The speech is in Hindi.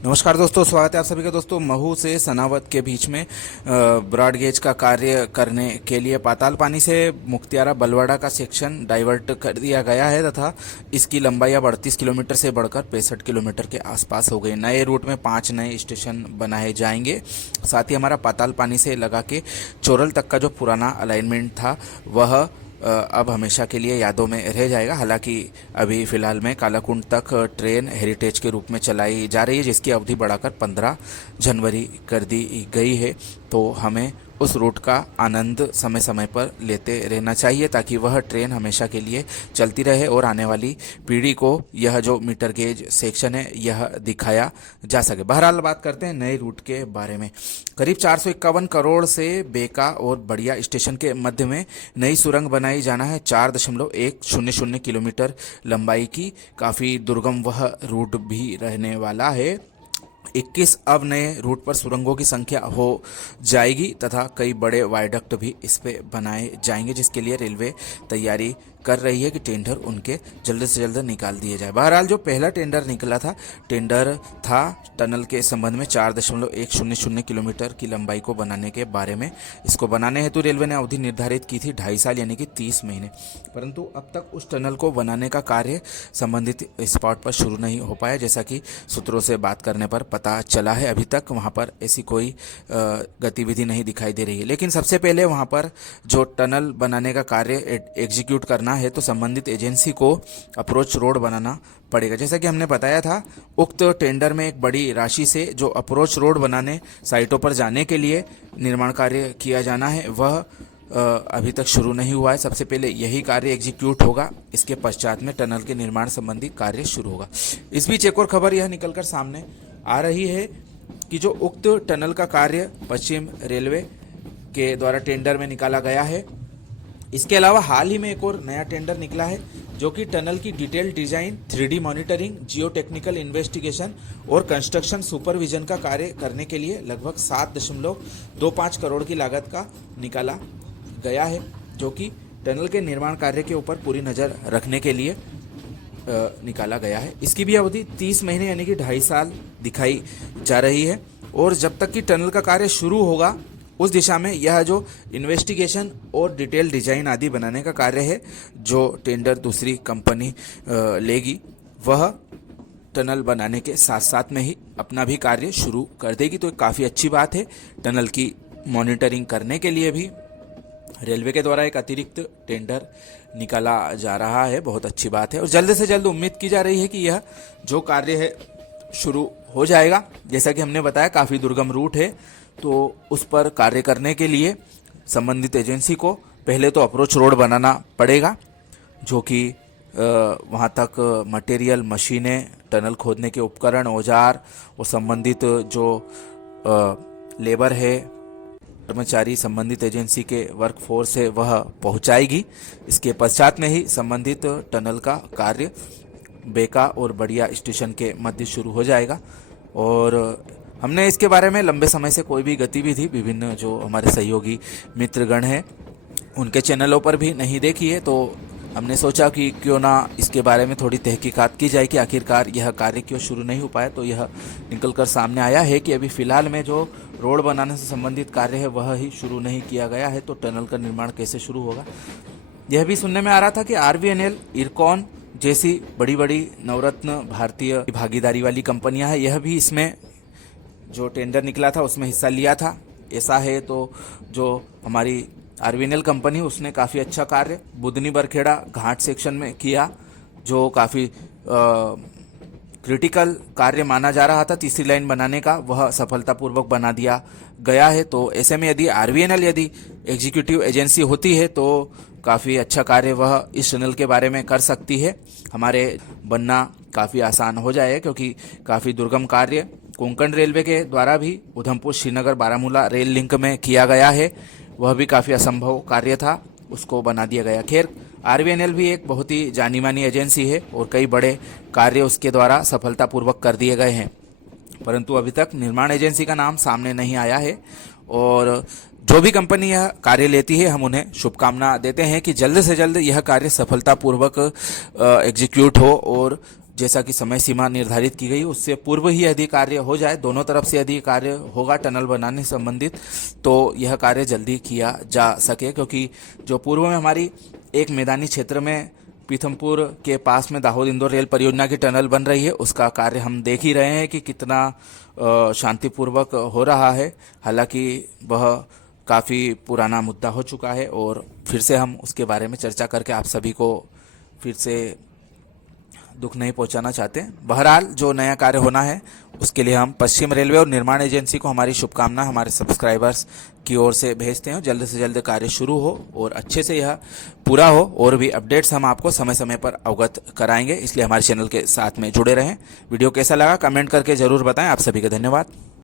नमस्कार दोस्तों, स्वागत है आप सभी का। दोस्तों, महू से सनावद के बीच में ब्रॉड गेज का कार्य करने के लिए पाताल पानी से मुख्तियारा बलवाड़ा का सेक्शन डाइवर्ट कर दिया गया है तथा इसकी लंबाई अब 38 किलोमीटर से बढ़कर 65 किलोमीटर के आसपास हो गई। नए रूट में 5 नए स्टेशन बनाए जाएंगे। साथ ही हमारा पाताल पानी से लगा के चोरल तक का जो पुराना अलाइनमेंट था वह अब हमेशा के लिए यादों में रह जाएगा। हालांकि अभी फ़िलहाल में कालाकुंड तक ट्रेन हेरिटेज के रूप में चलाई जा रही है, जिसकी अवधि बढ़ाकर 15 जनवरी कर दी गई है। तो हमें उस रूट का आनंद समय समय पर लेते रहना चाहिए ताकि वह ट्रेन हमेशा के लिए चलती रहे और आने वाली पीढ़ी को यह जो मीटर गेज सेक्शन है यह दिखाया जा सके। बहरहाल बात करते हैं नए रूट के बारे में। करीब 451 करोड़ से बेका और बढ़िया स्टेशन के मध्य में नई सुरंग बनाई जाना है। 4.100 किलोमीटर लंबाई की काफ़ी दुर्गम वह रूट भी रहने वाला है। 21 अब नए रूट पर सुरंगों की संख्या हो जाएगी तथा कई बड़े वायडक्ट भी इस पे बनाए जाएंगे, जिसके लिए रेलवे तैयारी कर रही है कि टेंडर उनके जल्द से जल्द निकाल दिए जाए। बहरहाल जो पहला टेंडर निकला था, टेंडर था टनल के संबंध में 4.100 किलोमीटर की लंबाई को बनाने के बारे में। इसको बनाने हेतु रेलवे ने अवधि निर्धारित की थी 2.5 साल यानी कि 30 महीने, परंतु अब तक उस टनल को बनाने का कार्य संबंधित स्पॉट पर शुरू नहीं हो पाया। जैसा कि सूत्रों से बात करने पर पता चला है, अभी तक वहां पर ऐसी कोई गतिविधि नहीं दिखाई दे रही है। लेकिन सबसे पहले वहां पर जो टनल बनाने का कार्य एग्जीक्यूट करना है तो संबंधित एजेंसी को अप्रोच रोड बनाना पड़ेगा। जैसा कि हमने बताया था, उक्त टेंडर में एक बड़ी राशि से जो अप्रोच रोड बनाने साइटों पर जाने के लिए निर्माण कार्य किया जाना है वह अभी तक शुरू नहीं हुआ है। सबसे पहले यही कार्य एग्जीक्यूट होगा, इसके पश्चात में टनल के निर्माण संबंधी कार्य शुरू होगा। इस बीच एक और खबर यह निकलकर सामने आ रही है कि जो उक्त टनल का कार्य पश्चिम रेलवे के द्वारा टेंडर में निकाला गया है। इसके अलावा हाल ही में एक और नया टेंडर निकला है जो कि टनल की डिटेल डिजाइन, 3D मॉनिटरिंग, जियो टेक्निकल इन्वेस्टिगेशन और कंस्ट्रक्शन सुपरविजन का कार्य करने के लिए लगभग 7.25 करोड़ की लागत का निकाला गया है, जो कि टनल के निर्माण कार्य के ऊपर पूरी नज़र रखने के लिए निकाला गया है। इसकी भी अवधि 30 महीने यानी कि 2.5 साल दिखाई जा रही है और जब तक कि टनल का कार्य शुरू होगा उस दिशा में यह जो इन्वेस्टिगेशन और डिटेल डिजाइन आदि बनाने का कार्य है जो टेंडर दूसरी कंपनी लेगी, वह टनल बनाने के साथ साथ में ही अपना भी कार्य शुरू कर देगी। तो काफ़ी अच्छी बात है। टनल की मॉनिटरिंग करने के लिए भी रेलवे के द्वारा एक अतिरिक्त टेंडर निकाला जा रहा है, बहुत अच्छी बात है। और जल्द से जल्द उम्मीद की जा रही है कि यह जो कार्य है शुरू हो जाएगा। जैसा कि हमने बताया, काफ़ी दुर्गम रूट है, तो उस पर कार्य करने के लिए संबंधित एजेंसी को पहले तो अप्रोच रोड बनाना पड़ेगा, जो कि वहाँ तक मटेरियल, मशीनें, टनल खोदने के उपकरण, औजार और संबंधित जो लेबर है, कर्मचारी, संबंधित एजेंसी के वर्कफोर्स है, वह पहुँचाएगी। इसके पश्चात में ही संबंधित टनल का कार्य बेका और बढ़िया स्टेशन के मध्य शुरू हो जाएगा। और हमने इसके बारे में लंबे समय से कोई भी गतिविधि विभिन्न जो हमारे सहयोगी मित्रगण हैं उनके चैनलों पर भी नहीं देखी है, तो हमने सोचा कि क्यों ना इसके बारे में थोड़ी तहकीकात की जाए कि आखिरकार यह कार्य क्यों शुरू नहीं हो पाया। तो यह निकलकर सामने आया है कि अभी फ़िलहाल में जो रोड बनाने से संबंधित कार्य है वह ही शुरू नहीं किया गया है, तो टनल का निर्माण कैसे शुरू होगा। यह भी सुनने में आ रहा था कि RVNL, इरकॉन जैसी बड़ी बड़ी नवरत्न भारतीय भागीदारी वाली कंपनियां हैं, यह भी इसमें जो टेंडर निकला था उसमें हिस्सा लिया था। ऐसा है तो जो हमारी RVNL कंपनी, उसने काफ़ी अच्छा कार्य बुधनी बरखेड़ा घाट सेक्शन में किया, जो काफ़ी क्रिटिकल कार्य माना जा रहा था तीसरी लाइन बनाने का, वह सफलतापूर्वक बना दिया गया है। तो ऐसे में यदि RVNL यदि एग्जीक्यूटिव एजेंसी होती है तो काफ़ी अच्छा कार्य वह इस टनल के बारे में कर सकती है। हमारे बनना काफ़ी आसान हो जाए, क्योंकि काफ़ी दुर्गम कार्य कोंकण रेलवे के द्वारा भी उधमपुर श्रीनगर बारामूला रेल लिंक में किया गया है, वह भी काफ़ी असंभव कार्य था, उसको बना दिया गया। खैर, RVNL भी एक बहुत ही जानी मानी एजेंसी है और कई बड़े कार्य उसके द्वारा सफलतापूर्वक कर दिए गए हैं, परंतु अभी तक निर्माण एजेंसी का नाम सामने नहीं आया है। और जो भी कंपनी यह कार्य लेती है, हम उन्हें शुभकामना देते हैं कि जल्द से जल्द यह कार्य सफलतापूर्वक एग्जीक्यूट हो और जैसा कि समय सीमा निर्धारित की गई उससे पूर्व ही यदि कार्य हो जाए, दोनों तरफ से यदि कार्य होगा टनल बनाने संबंधित, तो यह कार्य जल्दी किया जा सके। क्योंकि जो पूर्व में हमारी एक मैदानी क्षेत्र में पीथमपुर के पास में दाहोद इंदौर रेल परियोजना की टनल बन रही है, उसका कार्य हम देख ही रहे हैं कि कितना शांतिपूर्वक हो रहा है। हालांकि वह काफ़ी पुराना मुद्दा हो चुका है और फिर से हम उसके बारे में चर्चा करके आप सभी को फिर से दुख नहीं पहुंचाना चाहते। बहरहाल जो नया कार्य होना है उसके लिए हम पश्चिम रेलवे और निर्माण एजेंसी को हमारी शुभकामनाएं हमारे सब्सक्राइबर्स की ओर से भेजते हैं। जल्द से जल्द कार्य शुरू हो और अच्छे से यह पूरा हो, और भी अपडेट्स हम आपको समय समय पर अवगत कराएंगे, इसलिए हमारे चैनल के साथ में जुड़े रहें। वीडियो कैसा लगा कमेंट करके ज़रूर बताएं। आप सभी का धन्यवाद।